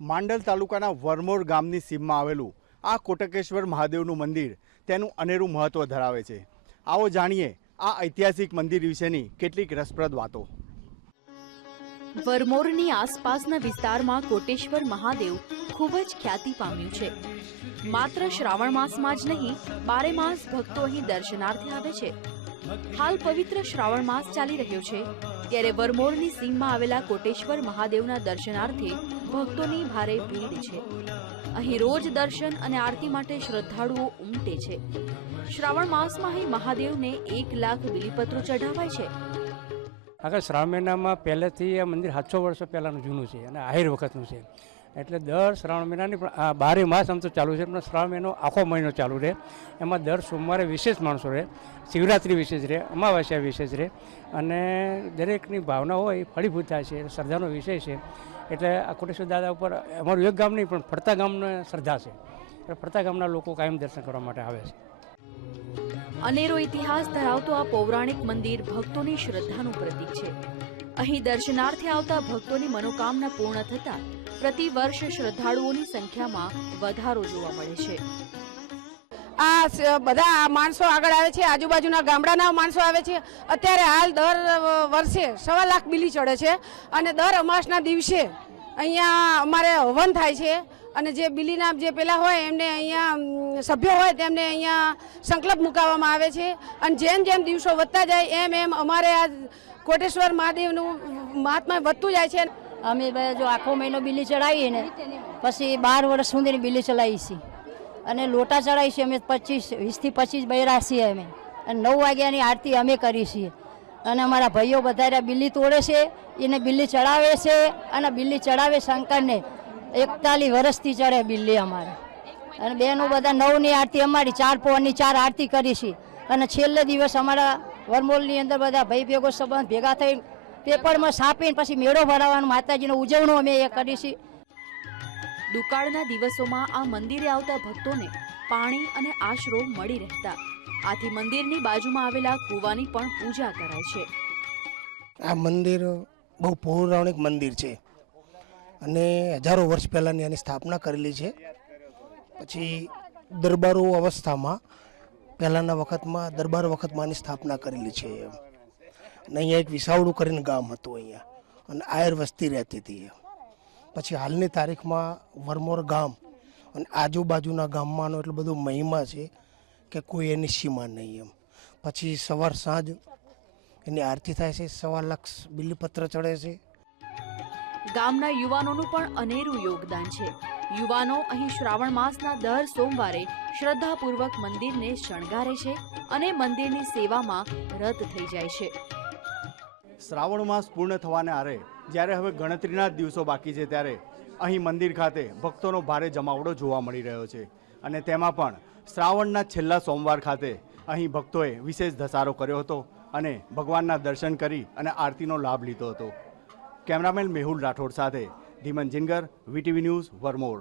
માંડલ તાલુકાના વરમોર ગામની સીમમાં આવેલું આ કોટકેશ્વર મહાદેવનું મંદિર તેનું અનેરું મહત્ત્વ ધરાવે છે. આવો જાણીએ આ ઐતિહાસિક મંદિર વિશેની કેટલીક રસપ્રદ વાતો. વરમોરની આસપાસના વિસ્તારમાં કોટેશ્વર મહાદેવ ખૂબ જ ખ્યાતિ પામ્યું છે. માત્ર શ્રાવણ માસમાં જ નહીં, બારે માસ ભક્તો અહીં દર્શનાર્થે આવે છે. હાલ પવિત્ર શ્રાવણ માસ ચાલી રહ્યો છે. ત્યારે વરમોરની સીમમાં આવેલા કોટેશ્વર મહાદેવના દર્શનાર્થે ભક્તોની ભારે ભીડ છે. અહીં રોજ દર્શન અને આરતી માટે શ્રદ્ધાળુઓ ઉમટે છે. શ્રાવણ માસમાં અહીં મહાદેવને એક લાખ બિલીપત્રો ચઢાવાય છે. આખા શ્રાવણ મહિનામાં પહેલેથી આ મંદિર સાતસો વર્ષો પહેલાંનું જૂનું છે અને આહિર વખતનું છે. એટલે દર શ્રાવણ મહિનાની પણ બારે માસ આમ તો ચાલુ છે, પણ શ્રાવણ મહિનો આખો મહિનો ચાલુ રહે. એમાં દર સોમવારે વિશેષ માણસો રહે. શિવરાત્રિ વિશેષ રહે, અમાવાસ્યા વિશેષ રહે. અને દરેકની ભાવના હોય એ ફળીભૂત થાય છે, શ્રદ્ધાનો વિષય છે. એટલે આ કોટેશ્વર દાદા ઉપર અમારું એક ગામ નહીં, પણ ફરતા ગામને શ્રદ્ધા છે. એટલે ફરતા ગામના લોકો કાયમ દર્શન કરવા માટે આવે છે. અનેરો ઇતિહાસ ધરાવતો આ પૌરાણિક મંદિર ભક્તોની શ્રદ્ધાનું પ્રતીક છે. અહીં દર્શનાર્થે આવતા ભક્તોની મનોકામના પૂર્ણ થતા પ્રતિ વર્ષ શ્રદ્ધાળુઓની સંખ્યામાં વધારો જોવા મળે છે. આ બધા માણસો આગળ આવે છે, આજુબાજુના ગામડાના માણસો આવે છે. અત્યારે હાલ દર વર્ષે સવા લાખ બિલી ચડે છે અને દર અમાસના દિવસે અહીંયા અમારે હવન થાય છે અને જે બિલીના જે પેલા હોય એમને અહીંયા સભ્યો હોય તેમને અહીંયા સંકલ્પ મુકાવવામાં આવે છે. અને જેમ જેમ દિવસો વધતા જાય, એમ એમ અમારે આ કોટેશ્વર મહાદેવનું મહાત્મા વધતું જાય છે. અમે જો આખો મહિનો બિલી ચડાવીએ ને પછી બાર વર્ષ સુધીની બિલી ચલાવી છીએ. અને લોટા ચડાવી છીએ અમે પચીસ વીસથી પચીસ બૈરા છીએ અમે. અને નવ વાગ્યાની આરતી અમે કરી છીએ. અને અમારા ભાઈઓ બધા બિલ્લી તોડે છે, એને બિલ્લી ચડાવે છે અને બિલ્લી ચડાવે શંકરને એકતાલીસ વર્ષથી ચડે બિલ્લી અમારે. અને બહેનો બધા નવની આરતી અમારી, ચાર પોરની ચાર આરતી કરી છે. અને છેલ્લે દિવસ અમારા વરમોલની અંદર બધા ભાઈ ભેગો સંબંધ ભેગા થઈ પેપરમાં છાપીને પછી મેળો ભરાવાનું માતાજીનું ઉજવણો અમે એ કરી છીએ. દુકાળના દિવસોમાં આ મંદિરે આવતા ભક્તોને પાણી અને આશરો મળી રહેતા. આથી મંદિરની બાજુમાં આવેલા કૂવાની પણ પૂજા કરાય છે. આ મંદિર બહુ પૌરાણિક મંદિર છે. અને હજારો વર્ષ પહેલાંની આની સ્થાપના કરેલી છે. પછી દરબારો અવસ્થામાં પહેલાંના વખતમાં, દરબાર વખતમાં આની સ્થાપના કરેલી છે એમ. અને અહીંયા એક વિસાવડું કરીને ગામ હતું અહીંયા. અને આયર વસ્તી રહેતી હતી પછી હાલની તારીખમાં વરમોર ગામ અને આજુબાજુના ગામમાંનો એટલો બધો મહિમા છે કે કોઈ એની સીમા નહીં એમ. પછી સવાર સાંજ એની આરતી થાય છે, સવા લાખ બિલીપત્ર ચડે છે. ગામના યુવાનોનું પણ અનેરું યોગદાન છે. યુવાનો અહીં શ્રાવણ માસના દર સોમવારે શ્રદ્ધાપૂર્વક મંદિરને શણગારે છે અને મંદિરની સેવામાં રત થઈ જાય છે. શ્રાવણ માસ પૂર્ણ થવાને આરે જ્યારે હવે ગણતરીના દિવસો બાકી છે ત્યારે અહીં મંદિર ખાતે ભક્તોનો ભારે જમાવડો જોવા મળી રહ્યો છે. અને તેમાં પણ શ્રાવણના છેલ્લા સોમવાર ખાતે અહીં ભક્તોએ વિશેષ ધસારો કર્યો હતો અને ભગવાનના દર્શન કરી અને આરતીનો લાભ લીધો હતો. કેમેરામેન મેહુલ રાઠોડ સાથે ધીમન જિનગર વીટીવી ન્યૂઝ વરમોર